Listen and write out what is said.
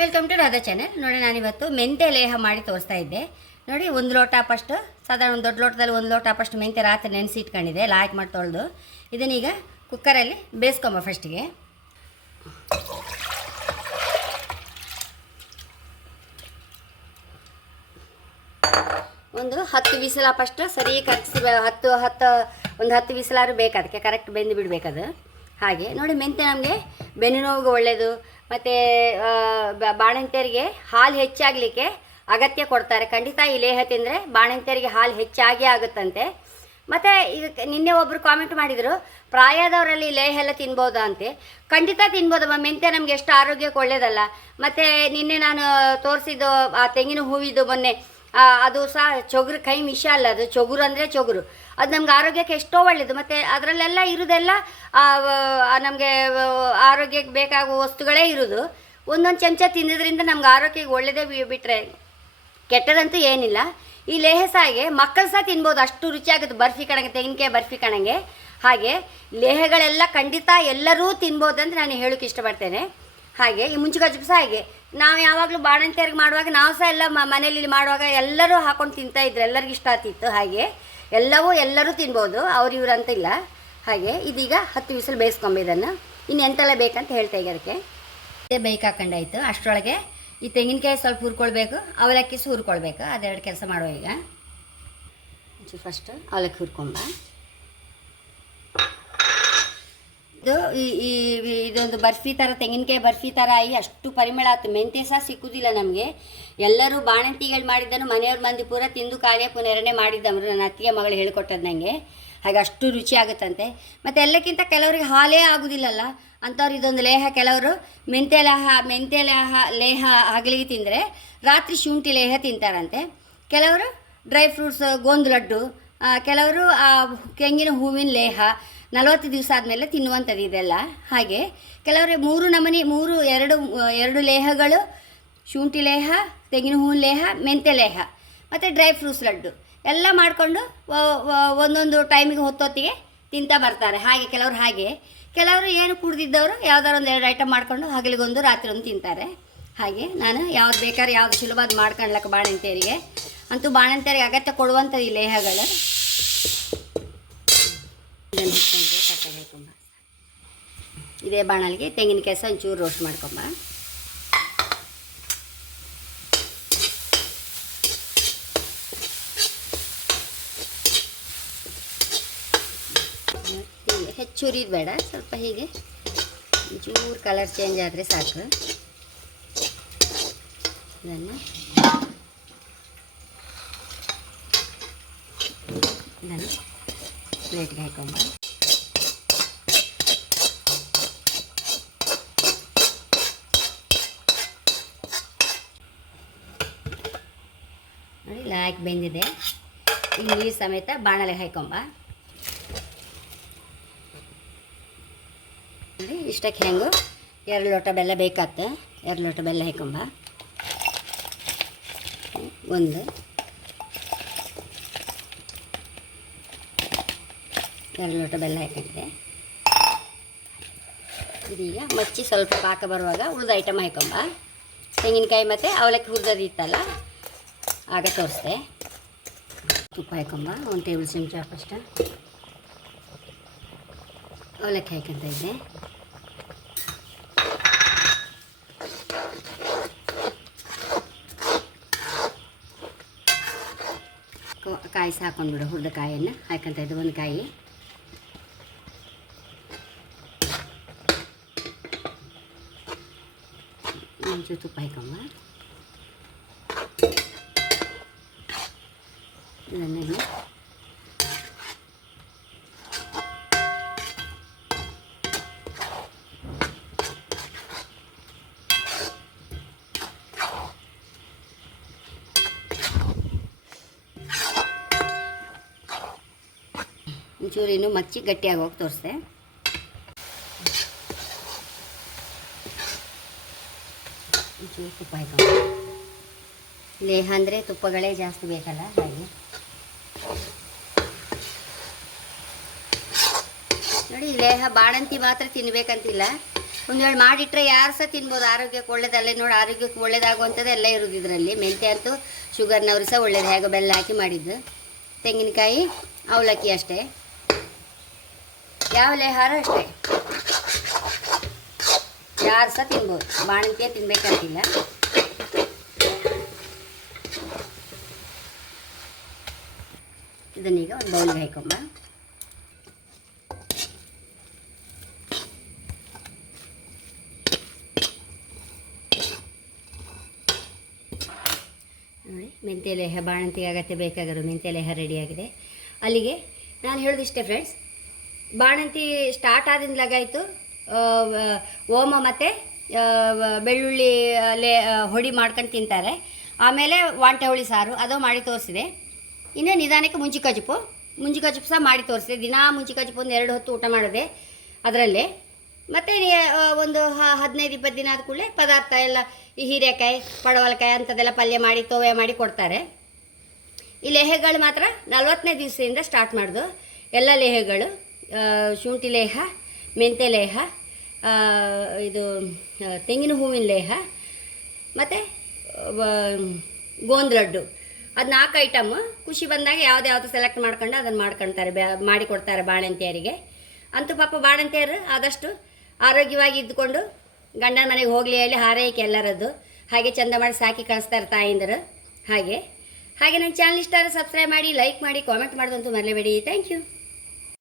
Welcome to Radha channel. ನೋಡಿ, ನಾನಿವತ್ತು ಮೆಂತ್ಯ ಲೇಹ ಮಾಡಿ ತೋರಿಸ್ತಾ ಇದ್ದೆ. ನೋಡಿ, ಒಂದು ಲೋಟ ಫಸ್ಟ್ ಸಾಧಾರಣ ಒಂದು ದೊಡ್ಡ ಲೋಟದಲ್ಲಿ ಒಂದು ಲೋಟ ಫಸ್ಟ್ ಮೆಂತ್ಯ ರಾತ್ರಿ ನೆನೆಸಿ ಇಟ್ಕೊಂಡಿದ್ದೆ. ಲಾಯ್ಕ್ ಮಾಡಿ ತೊಳೆದು ಇದನ್ನೀಗ ಕುಕ್ಕರಲ್ಲಿ ಬೇಯಿಸ್ಕೊಂಬ. ಫಸ್ಟಿಗೆ ಒಂದು 10 ವಿಸಲಾ ಫಸ್ಟ್ ಸರಿ ಕರಗಿಸಿ, ಒಂದು 10 ವಿಸಲಾರು ಬೇಕು. ಅದಕ್ಕೆ ಕರೆಕ್ಟ್ ಬೆಂದು ಬಿಡಬೇಕದು. ಹಾಗೆ ನೋಡಿ, ಮೆಂತ್ಯ ನಮಗೆ ಬೆನ್ನು ನೋವಿಗೆ ಒಳ್ಳೆಯದು. ಮತ್ತು ಬಾಣಂತಿಯರಿಗೆ ಹಾಲು ಹೆಚ್ಚಾಗಲಿಕ್ಕೆ ಅಗತ್ಯ ಕೊಡ್ತಾರೆ. ಖಂಡಿತ ಈ ಲೇಹ ತಿಂದರೆ ಬಾಣಂತಿಯರಿಗೆ ಹಾಲು ಹೆಚ್ಚಾಗಿ ಆಗುತ್ತಂತೆ. ಮತ್ತು ಈಗ ನಿನ್ನೆ ಒಬ್ಬರು ಕಾಮೆಂಟ್ ಮಾಡಿದರು, ಪ್ರಾಯದವರಲ್ಲಿ ಲೇಹ ಎಲ್ಲ ತಿನ್ಬೋದಾ ಅಂತೆ. ಖಂಡಿತ ತಿನ್ಬೋದಮ್ಮ. ಮೆಂತ್ಯ ನಮಗೆ ಎಷ್ಟು ಆರೋಗ್ಯಕ್ಕೆ ಒಳ್ಳೆಯದಲ್ಲ. ಮತ್ತು ನಿನ್ನೆ ನಾನು ತೋರಿಸಿದ್ದು ಆ ತೆಂಗಿನ ಹೂವಿದು ಮೊನ್ನೆ, ಅದು ಸಹ ಚೊಗುರು ಕೈ ವಿಷ ಅಲ್ಲ, ಅದು ಚೊಗುರು ಅಂದರೆ ಚೊಗುರು. ಅದು ನಮ್ಗೆ ಆರೋಗ್ಯಕ್ಕೆ ಎಷ್ಟೋ ಒಳ್ಳೆಯದು. ಮತ್ತು ಅದರಲ್ಲೆಲ್ಲ ಇರೋದೆಲ್ಲ ನಮಗೆ ಆರೋಗ್ಯಕ್ಕೆ ಬೇಕಾಗುವ ವಸ್ತುಗಳೇ ಇರೋದು. ಒಂದೊಂದು ಚಮಚ ತಿನ್ನೋದ್ರಿಂದ ನಮ್ಗೆ ಆರೋಗ್ಯಕ್ಕೆ ಒಳ್ಳೆಯದೇ ಬಿಟ್ಟರೆ ಕೆಟ್ಟದಂತೂ ಏನಿಲ್ಲ. ಈ ಲೇಹ ಸಾಯಿಗೆ ಮಕ್ಕಳು ಸಹ ತಿನ್ಬೋದು, ಅಷ್ಟು ರುಚಿಯಾಗುತ್ತೆ. ಬರ್ಫಿ ಕಣಂಗೆ, ತೆಂಗಿನಕಾಯಿ ಬರ್ಫಿ ಕಣಂಗೆ. ಹಾಗೆ ಲೇಹಗಳೆಲ್ಲ ಖಂಡಿತ ಎಲ್ಲರೂ ತಿನ್ಬೋದು ಅಂತ ನಾನು ಹೇಳೋಕ್ಕೆ ಇಷ್ಟಪಡ್ತೇನೆ. ಹಾಗೆ ಈ ಮುಂಚೆಗಜ್ಜು ಸಹ ಹಾಗೆ ನಾವು ಯಾವಾಗಲೂ ಬಾಣಂತಿಯರಿಗೆ ಮಾಡುವಾಗ ನಾವು ಸಹ ಎಲ್ಲ ಮನೇಲಿ ಮಾಡುವಾಗ ಎಲ್ಲರೂ ಹಾಕೊಂಡು ತಿಂತಾಯಿದ್ರು, ಎಲ್ಲರಿಗೂ ಇಷ್ಟ ಆಗ್ತಿತ್ತು. ಹಾಗೆ ಎಲ್ಲರೂ ತಿನ್ಬೋದು, ಇವ್ರು ಅಂತ ಇಲ್ಲ. ಹಾಗೆ ಇದೀಗ 10 ವಿಸಿಲ್ ಬೇಯಿಸ್ಕೊಂಬ. ಇದನ್ನು ಇನ್ನು ಎಂತೆಲ್ಲ ಬೇಕಂತ ಹೇಳ್ತಾ ಈಗ ಅದಕ್ಕೆ ಬೇಯ್ಕಾಕೊಂಡಾಯ್ತು. ಅಷ್ಟರೊಳಗೆ ಈ ತೆಂಗಿನಕಾಯಿ ಸ್ವಲ್ಪ ಹುರ್ಕೊಳ್ಬೇಕು, ಅವಲಕ್ಕಿ ಸಹ ಹುರ್ಕೊಳ್ಬೇಕು. ಅದೆರಡು ಕೆಲಸ ಮಾಡುವ. ಈಗ ಫಸ್ಟ್ ಅವಲಕ್ಕಿ ಹುರ್ಕೊಂಬ. ಇದೊಂದು ಬರ್ಫಿ ಥರ, ತೆಂಗಿನಕಾಯಿ ಬರ್ಫಿ ಥರ ಆಗಿ ಅಷ್ಟು ಪರಿಮಳ ಆಯ್ತು. ಮೆಂತ್ಯ ಸಹ ಸಿಕ್ಕುವುದಿಲ್ಲ ನಮಗೆ. ಎಲ್ಲರೂ ಬಾಣಂತಿಗಳು ಮಾಡಿದ್ದನ್ನು ಮನೆಯವ್ರ ಮಂದಿ ಪೂರ ತಿಂದು ಕಾರ್ಯ ಪುನರನೆ ಮಾಡಿದ್ದವರು. ನನ್ನ ಅತ್ತಿಗೆ ಮಗಳು ಹೇಳಿಕೊಟ್ಟದ್ದು ನನಗೆ. ಹಾಗೆ ಅಷ್ಟು ರುಚಿ ಆಗುತ್ತಂತೆ. ಮತ್ತು ಎಲ್ಲಕ್ಕಿಂತ ಕೆಲವರಿಗೆ ಹಾಲೇ ಆಗೋದಿಲ್ಲಲ್ಲ ಅಂಥವ್ರು ಇದೊಂದು ಲೇಹ. ಕೆಲವರು ಮೆಂತ್ಯ ಲೇಹ ಹಗಲಿಗೆ ತಿಂದರೆ ರಾತ್ರಿ ಶುಂಠಿ ಲೇಹ ತಿಂತಾರಂತೆ. ಕೆಲವರು ಡ್ರೈ ಫ್ರೂಟ್ಸ್ ಗೋಂದು ಲಡ್ಡು, ಕೆಲವರು ತೆಂಗಿನ ಹೂವಿನ ಲೇಹ 40 ದಿವಸ ಆದಮೇಲೆ ತಿನ್ನುವಂಥದ್ದು ಇದೆಲ್ಲ. ಹಾಗೆ ಕೆಲವರು 3 ನಮೂನಿ, 2 ಲೇಹಗಳು, ಶುಂಠಿ ಲೇಹ, ತೆಂಗಿನ ಹೂವಿನ ಲೇಹ, ಮೆಂತ್ಯ ಲೇಹ ಮತ್ತು ಡ್ರೈ ಫ್ರೂಟ್ಸ್ ಲಡ್ಡು ಎಲ್ಲ ಮಾಡಿಕೊಂಡು ಒಂದೊಂದು ಟೈಮಿಗೆ ಹೊತ್ತೊತ್ತಿಗೆ ತಿಂತಾ ಬರ್ತಾರೆ. ಹಾಗೆ ಕೆಲವರು ಏನು ಕುಡ್ದಿದ್ದವರು ಯಾವ್ದಾರು ಒಂದು 2 ಐಟಮ್ ಮಾಡಿಕೊಂಡು ಹಗಲಿಗೊಂದು ರಾತ್ರಿ ಒಂದು ತಿಂತಾರೆ. ಹಾಗೆ ನಾನು ಯಾವ್ದು ಬೇಕಾದ್ರೆ ಯಾವ್ದು ಸುಲಭ ಮಾಡ್ಕೊಳ್ಲಕ್ಕ ಬಾಣಂತಿಯರಿಗೆ ಅಂತೂ ಬಾಣಂತಿಯರಿಗೆ ಅಗತ್ಯ ಕೊಡುವಂಥದ್ದು ಈ ಲೇಹಗಳು. ಹಾಕೊಂಬ. ಇದೇ ಬಾಣಲಿಗೆ ತೆಂಗಿನಕಾಯಿ ಸಹ ಒಂಚೂರು ರೋಸ್ಟ್ ಮಾಡ್ಕೊಂಬ. ಹೆಚ್ಚು ಹುರಿದು ಬೇಡ, ಸ್ವಲ್ಪ ಹೀಗೆ ಒಂಚೂರು ಕಲರ್ ಚೇಂಜ್ ಆದರೆ ಸಾಕು. ಇದನ್ನು ಪ್ಲೇಟ್ಗೆ ಹಾಕೊಂಬ. ನೋಡಿ, ಲಾಯ್ಕ್ ಬೆಂದಿದೆ. ಈ ನೀರು ಸಮೇತ ಬಾಣಲೆಗೆ ಹಾಕೊಂಬ. ನೋಡಿ, ಇಷ್ಟಕ್ಕೆ ಹೆಂಗು 2 ಲೋಟ ಬೆಲ್ಲ ಬೇಕಾಗ್ತದೆ. 2 ಲೋಟ ಬೆಲ್ಲ ಹಾಕೊಂಬ. 2 ಲೋಟ ಬೆಲ್ಲ ಹಾಕಿದ್ದೆ. ಇದೀಗ ಮಚ್ಚಿ ಸ್ವಲ್ಪ ಪಾಕ ಬರುವಾಗ ಉಳಿದ ಐಟಮ್ ಹಾಕೊಂಬ. ತೆಂಗಿನಕಾಯಿ ಮತ್ತು ಅವಲಕ್ಕಿ ಹುರಿದಿತ್ತಲ್ಲ ಆಗ ತೋರಿಸ್ದೆ. ತುಪ್ಪ ಹಾಕೊಂಬ. 1 ಟೇಬಲ್ ಚಮಚ ಫಸ್ಟ್ ಅವಲಕ್ಕಿ ಹಾಕೊಂತ ಇದ್ದೆ. ಕಾಯಿ ಸಹ ಹಾಕೊಂಡ್ಬಿಡು. ಹುರಿದ ಕಾಯಿಯನ್ನು ಹಾಕೊಂತ ಇದ್ದೆ. 1 ಕಾಯಿ. ಒಂಚೂರು ತುಪ್ಪ ಹಾಕೊಂಬ. ಇದನ್ನೆಲ್ಲ ಒಂಚೂರು ಇನ್ನೂ ಮಚ್ಚಿ ಗಟ್ಟಿಯಾಗಿ ಹೋಗಿ ತೋರಿಸ್ದೆ. ಒಂಚೂರು ತುಪ್ಪ ಹಾಕೊಂಬ. ಲೇಹ ಅಂದರೆ ತುಪ್ಪಗಳೇ ಜಾಸ್ತಿ ಬೇಕಲ್ಲ, ಹಾಗೆ ನೋಡಿ. ಲೇಹ ಬಾಣಂತಿ ಮಾತ್ರ ತಿನ್ನಬೇಕಂತಿಲ್ಲ, ಒಂದು ವೇಳೆ ಮಾಡಿಟ್ರೆ ಯಾರು ಸಹ ತಿನ್ಬೋದು, ಆರೋಗ್ಯಕ್ಕೆ ಒಳ್ಳೇದಲ್ಲೇ ನೋಡಿ, ಆರೋಗ್ಯಕ್ಕೆ ಒಳ್ಳೇದಾಗುವಂಥದ್ದು ಎಲ್ಲ ಇರೋದು ಇದರಲ್ಲಿ. ಮೆಂತ್ಯ ಅಂತೂ ಶುಗರ್ನವ್ರು ಸಹ ಒಳ್ಳೇದು, ಹೇಗೋ ಬೆಲ್ಲ ಹಾಕಿ ಮಾಡಿದ್ದು. ತೆಂಗಿನಕಾಯಿ, ಅವಲಕ್ಕಿ ಅಷ್ಟೇ, ಯಾವ ಲೇಹಾರ ಅಷ್ಟೇ, ಯಾರು ಸಹ ತಿನ್ಬೋದು, ಬಾಣಂತಿಯೇ ತಿನ್ಬೇಕಂತಿಲ್ಲ. ಇದನ್ನೀಗ ಒಂದು ಬೌಲ್ಗೆ ಹಾಕೊಂಬ. ನೋಡಿ, ಮೆಂತ್ಯ ಲೇಹ ಬಾಣಂತಿಗೆ ಅಗತ್ಯ ಬೇಕಾಗಿರೋ ಮೆಂತ್ಯ ಲೇಹ ರೆಡಿಯಾಗಿದೆ. ಅಲ್ಲಿಗೆ ನಾನು ಹೇಳೋದಿಷ್ಟೇ ಫ್ರೆಂಡ್ಸ್, ಬಾಣಂತಿ ಸ್ಟಾರ್ಟ್ ಆದಿಂದಲಾಗಾಯಿತು ಓಮ ಮತ್ತು ಬೆಳ್ಳುಳ್ಳಿ ಹೊಡಿ ಮಾಡ್ಕೊಂಡು ತಿಂತಾರೆ. ಆಮೇಲೆ ವಾಂಟೆ ಹುಳಿ ಸಾರು ಅದು ಮಾಡಿ ತೋರಿಸಿದೆ. ಇನ್ನು ನಿಧಾನಕ್ಕೆ ಮುಂಚಿ ಕಜುಪು ಸಹ ಮಾಡಿ ತೋರಿಸಿದೆ. ದಿನಾ ಮುಂಚಿ ಕಜುಪು ಒಂದು 2 ಹೊತ್ತು ಊಟ ಮಾಡಿದೆ ಅದರಲ್ಲೇ. ಮತ್ತು ಒಂದು 15-20 ದಿನ ಆದ ಕೂಡಲೇ ಪದಾರ್ಥ ಎಲ್ಲ ಈ ಹೀರೆಕಾಯಿ, ಪಡವಲಕಾಯಿ ಅಂಥದ್ದೆಲ್ಲ ಪಲ್ಯ ಮಾಡಿ ತೋವೆ ಮಾಡಿ ಕೊಡ್ತಾರೆ. ಈ ಲೇಹಗಳು ಮಾತ್ರ 40ನೇ ದಿವಸದಿಂದ ಸ್ಟಾರ್ಟ್ ಮಾಡೋದು. ಎಲ್ಲ ಲೇಹಗಳು, ಶುಂಠಿ ಲೇಹ, ಮೆಂತ್ಯ ಲೇಹ, ಇದು ತೆಂಗಿನ ಹೂವಿನ ಲೇಹ ಮತ್ತು ಗೋಂದ್ ಲಡ್ಡು, ಅದು 4 ಐಟಮ್. ಖುಷಿ ಬಂದಾಗ ಯಾವ್ದು ಸೆಲೆಕ್ಟ್ ಮಾಡ್ಕೊಂಡು ಅದನ್ನು ಮಾಡ್ಕೊಳ್ತಾರೆ, ಮಾಡಿಕೊಡ್ತಾರೆ ಬಾಣಂತಿಯರಿಗೆ. ಅಂತೂ ಪಾಪ ಬಾಣಂತಿಯರು ಆದಷ್ಟು ಆರೋಗ್ಯವಾಗಿ ಇದ್ದುಕೊಂಡು ಗಂಡನ ಮನೆಗೆ ಹೋಗಲಿ ಅಲ್ಲಿ ಹಾರೈಕೆ ಎಲ್ಲರದ್ದು. ಹಾಗೆ ಚಂದ ಮಾಡಿ ಸಾಕಿ ಕಳಿಸ್ತಾರೆ ತಾಯಿಂದರು. ಹಾಗೆ ನನ್ನ ಚಾನಲ್ ಇಷ್ಟ ಆದರೆ ಸಬ್ಸ್ಕ್ರೈಬ್ ಮಾಡಿ, ಲೈಕ್ ಮಾಡಿ, ಕಾಮೆಂಟ್ ಮಾಡೋದಂತೂ ಮರಲೇಬೇಡಿ. Thank you.